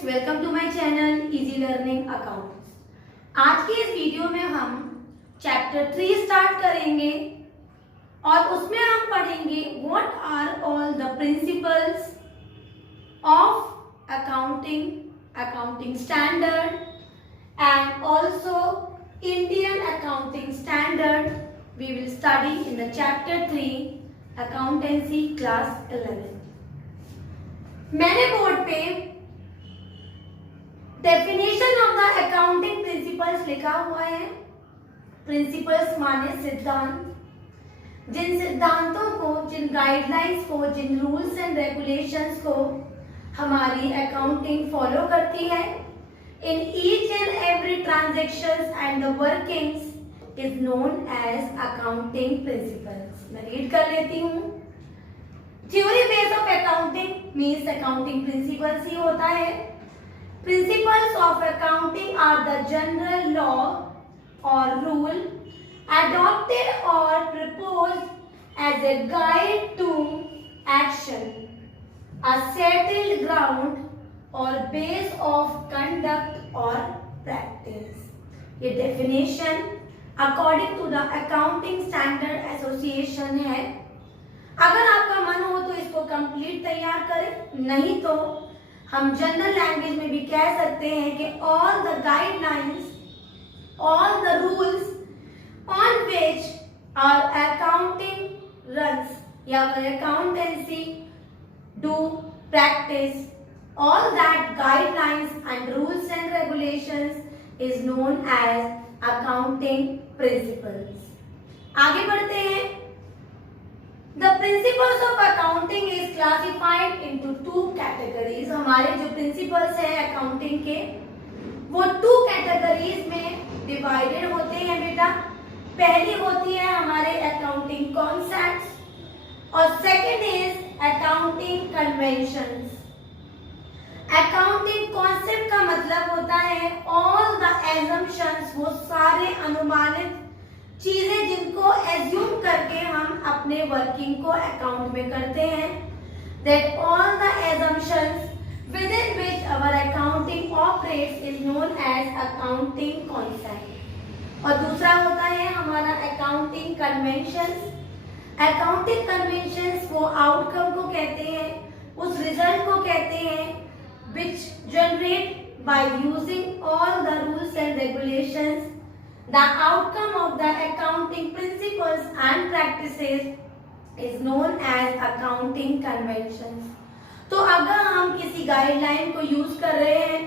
Students, welcome to my channel easy learning accounts. आज के इस वीडियो में हम चैप्टर 3 स्टार्ट करेंगे और उसमें हम पढ़ेंगे what are all the principles of accounting standard and also Indian accounting standard we will study in the chapter 3 accountancy class 11। मैंने बोर्ड पे definition of the accounting principles लिखा हुआ है। प्रिंसिपल्स माने सिद्धांत, जिन सिद्धांतों को, जिन गाइडलाइंस को, जिन रूल्स एंड रेगुलेशंस को हमारी अकाउंटिंग फॉलो करती है। In each and every transactions and the workings is known as accounting principles. मैं रीड कर लेती हूँ। Theory base of accounting means accounting principles ही होता है। Principles of accounting are the general law और rule adopted or proposed as a guide to action, a settled ground or base of conduct or practice। ये definition according to the Accounting Standard Association है। अगर आपका मन हो तो इसको complete तैयार करें, नहीं तो हम जनरल लैंग्वेज में भी कह सकते हैं कि all the guidelines, all the rules on which our accounting runs या accountancy do practice, all that guidelines and rules and regulations is known as accounting principles. आगे बढ़ते हैं। The principles of accounting is classified into two categories। हमारे जो principles हैं accounting के, वो two categories में divided होते हैं बेटा। पहली होती है हमारे accounting concepts और second is accounting conventions। accounting concept का मतलब होता है all the assumptions, वो सारे अनुमानित चीजें जिनको एज्यूम करके हम अपने वर्किंग को अकाउंट में करते हैं। That all the assumptions within which our accounting operates is known as accounting concept। और दूसरा होता है हमारा accounting conventions। accounting conventions वो आउटकम को कहते हैं, उस रिजल्ट को कहते हैं which generate by using all the rules and regulations the outcome of the accounting principles and practices is known as accounting conventions। तो अगर हम किसी गाइडलाइन को यूज कर रहे हैं,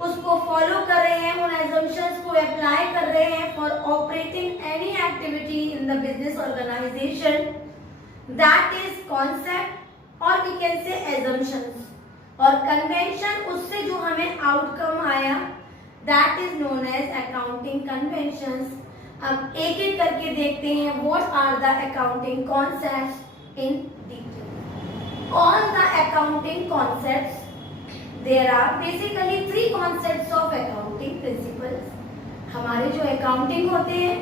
उसको फॉलो कर रहे हैं, उन assumptions को अप्लाई कर रहे हैं for operating any activity in the business organization, that is concept or we can say assumptions, और convention उससे जो हमें outcome आया that is known as accounting conventions। अब एक एक करके देखते हैं what are the accounting concepts in detail। all the accounting concepts, there are basically three concepts of accounting principles। हमारे जो accounting होते हैं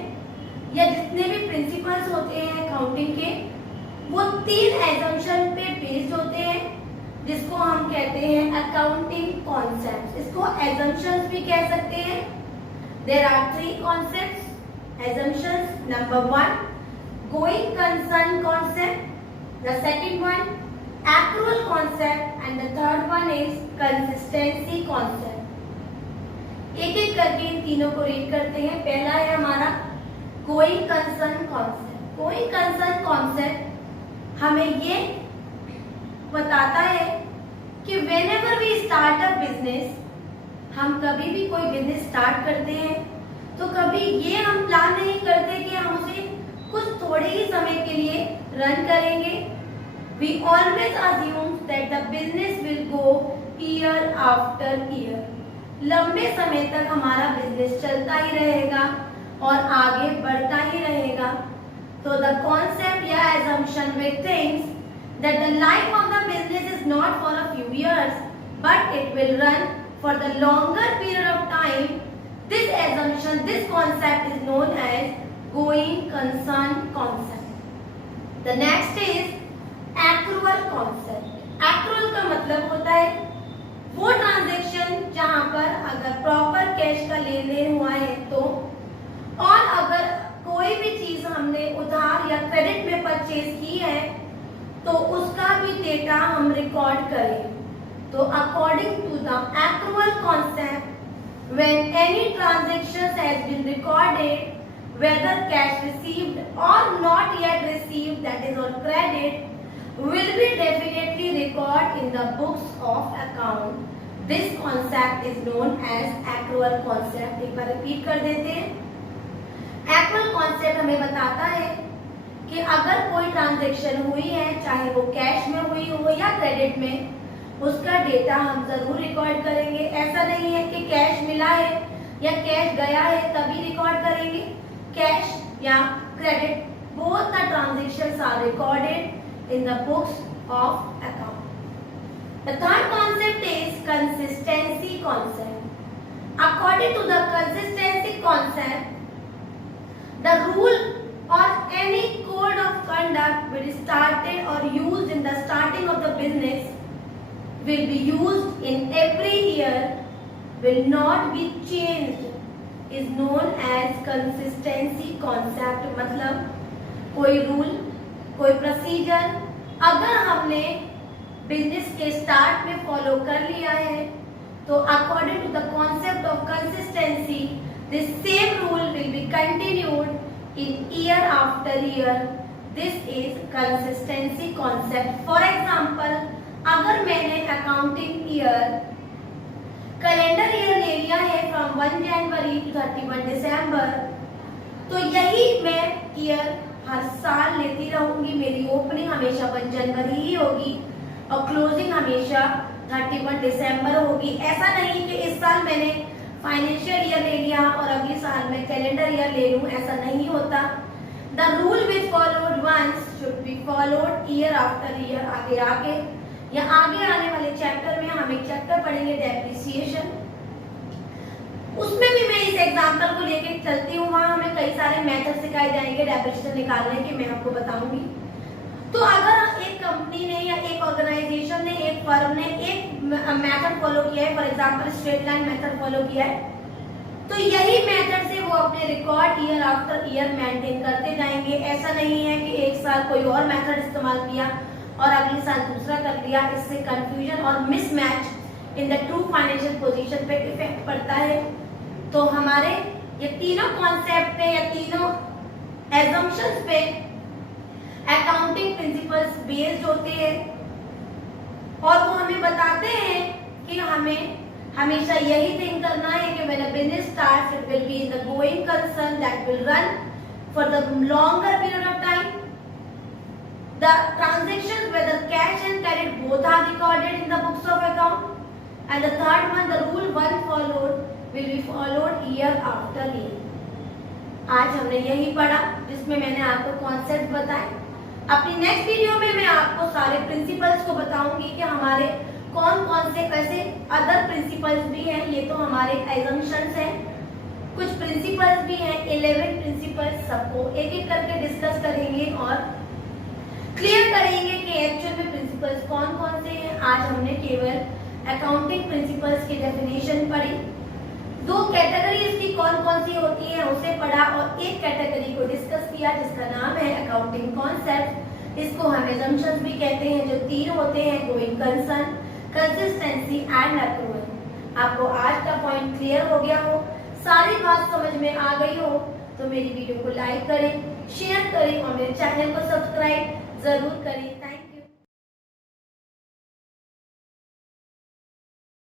या जितने भी principles होते हैं accounting के, वो तीन assumption पे based होते हैं, जिसको हम कहते हैं अकाउंटिंग कॉन्सेप्ट्स। इसको assumptions भी कह सकते हैं। There are three concepts, assumptions। Number 1, going concern concept, the second one accrual concept and the third one is consistency concept। एक एक करके इन तीनों को रीड करते हैं। पहला है हमारा going concern concept। going concern concept हमें ये बताता है कि whenever we start a business, हम कभी भी कोई बिजनेस स्टार्ट करते हैं तो कभी ये हम प्लान नहीं करते कि हम उसे कुछ थोड़े ही समय के लिए रन करेंगे। We always assume that the business will go year after year। लंबे समय तक हमारा बिजनेस चलता ही रहेगा और आगे बढ़ता ही रहेगा। तो the concept या assumption with things that the life of the business is not for a few years but it will run for the longer period of time। This assumption, this concept is known as going concern concept। The next is accrual concept। accrual का मतलब होता है वो transaction यहाँ पर अगर proper cash का लेन then हुआ है तो, और अगर कोई भी चीज हमने उधार या क्रेडिट में परचेज की है तो उसका भी डेटा हम रिकॉर्ड करें। तो according to the accrual concept, when any transaction has been recorded, whether cash received or not yet received, that is on credit, will be definitely recorded in the books of account. This concept is known as accrual concept. एक बार repeat कर देते हैं। accrual concept हमें बताता है कि अगर कोई ट्रांजेक्शन हुई है, चाहे वो कैश में हुई हो या क्रेडिट में, उसका डेटा हम जरूर रिकॉर्ड करेंगे। ऐसा नहीं है कि कैश मिला है या कैश गया है तभी रिकॉर्ड करेंगे। कैश या credit, both the transactions are recorded in the books of account. The third concept is consistency concept. According to the consistency concept, the rule or any code of conduct which is started or used in the starting of the business will be used in every year, will not be changed, is known as consistency concept। मतलब कोई rule, कोई procedure अगर हमने business के start में follow कर लिया है तो according to the concept of consistency, this same rule will be continued in year after year. This is consistency concept. For example, अगर मैंने अकाउंटिंग ईयर, कैलेंडर ईयर ले लिया है फ्रॉम 1 जनवरी टू 31 दिसंबर, तो यही मैं ईयर हर साल लेती रहूंगी। मेरी ओपनिंग हमेशा 1 जनवरी ही होगी और क्लोजिंग हमेशा 31 दिसंबर होगी। ऐसा नहीं कि इस साल मैंने फाइनेंशियल ईयर ले लिया और अगले साल में कैलेंडर ईयर ले लूं, ऐसा नहीं होता। The rule which followed once should be followed year after year. आगे आगे या आगे आने वाले चैप्टर में हम एक चैप्टर पढ़ेंगे डेप्रिसिएशन, उसमें भी मैं इस एग्जांपल को लेके चलती हूँ। वहां हमें कई सारे मेथड सिखाए जाएंगे डेप्रिसिएशन निकालने के, मैं आपको बताऊंगी। तो अगर एक कंपनी ने या एक ऑर्गेनाइजेशन ने, एक फर्म ने एक मेथड फॉलो किया है, for example straight line method follow किया है, तो यही मेथड से वो अपने record year after year maintain करते जाएंगे। ऐसा नहीं है कि एक साल कोई और मेथड इस्तेमाल किया और अगले साल दूसरा कर लिया। इससे कंफ्यूजन और mismatch in the true financial position पे इफेक्ट पड़ता है। तो हमारे ये तीनों कॉन्सेप्ट पे या तीनों एजम्पशंस पे अकाउंटिंग प्रिंसिपल्स बेस्ड होते हैं और वो हमें बताते हैं कि हमें हमेशा यही थिंक करना है कि when a business starts it will be in the going concern that will run for the longer period of time. The transactions whether cash and credit both are recorded in the books of account and the third one, the rule one followed will be followed year after year. आज हमने यही पढ़ा जिसमें मैंने आपको concept बताए। अपनी next video में मैं आपको सारे प्रिंसिपल्स को बताऊंगी कि हमारे कौन कौन से ऐसे अदर प्रिंसिपल्स भी हैं। ये तो हमारे एजम्पशंस हैं, कुछ प्रिंसिपल्स भी हैं, 11 प्रिंसिपल्स, सबको एक एक करके डिस्कस करेंगे और क्लियर करेंगे कि एक्चुअल में प्रिंसिपल्स कौन कौन से हैं। आज हमने केवल अकाउंटिंग प्रिंसिपल्स की डेफिनेशन पढ़ी, 2 कैटेगरी इसकी कौन कौन सी होती है उसे पढ़ा और एक कैटेगरी को डिस्कस किया जिसका नाम है अकाउंटिंग कॉन्सेप्ट। इसको हम एजम्पशंस भी कहते हैं, जो 3 होते हैं, going concern, consistency and accrual. आपको आज का पॉइंट क्लियर हो गया हो, सारी बात समझ में आ गई हो तो मेरी वीडियो को लाइक करें, शेयर करें और मेरे चैनल को सब्सक्राइब जरूर करें।